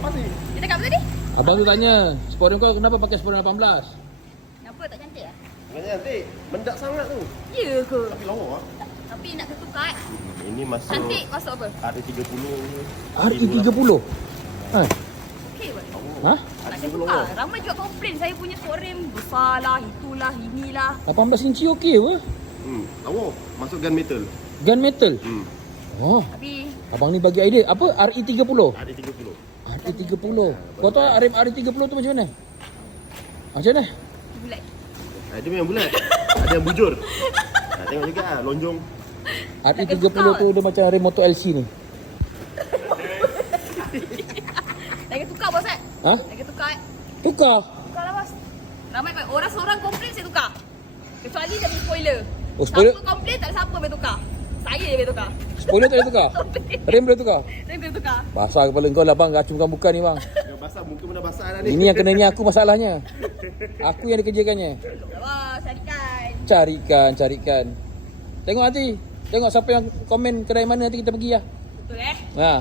Apa sih? Kita kat apa tadi? Abang tu tanya, sport kau kenapa pakai sport 18? Kenapa tak cantik lah? Maknanya nanti mendak sangat tu. Ya ke? Tapi lawa lah. Tapi nak ketukar eh. Ini masuk Cantik masuk apa? RT30. RT30. Ha? Okey pun. Ha? Nak ketukar. Ramai juga komplain saya punya sport rim besar lah, itulah, inilah. 18 inci okey apa? Lawa. Masuk gunmetal. Gunmetal. Oh, Tapi abang ni bagi idea. Apa? RE30? RT30. RE30. Kau tahu RE30 tu macam mana? Macam mana? bulat. Dia memang bulat. Ada yang bujur. Tengok juga lah, lonjong. RE30 tu dia macam rem motor LC ni. Nak ketukar bos eh? Ha? Nak ketukar eh? Tukar. Tukar lah bos. Ramai kan orang seorang komplain saya tukar. Kecuali dia punya spoiler. Oh, spoiler? Siapa komplain tak ada siapa boleh tukar. Saya je boleh tukar. Spoiler tak boleh tukar? Rem boleh tukar? Saya boleh tukar. Basah kepala kau lah bang, racun bukan ni bang. Dah basah, muka pun dah basah dah ni. Ini yang kena ni aku masalahnya. Aku yang dikerjakannya. Wah, carikan. Carikan. Tengok nanti. Tengok siapa yang komen kedai mana nanti kita pergi lah. Betul eh? Ha.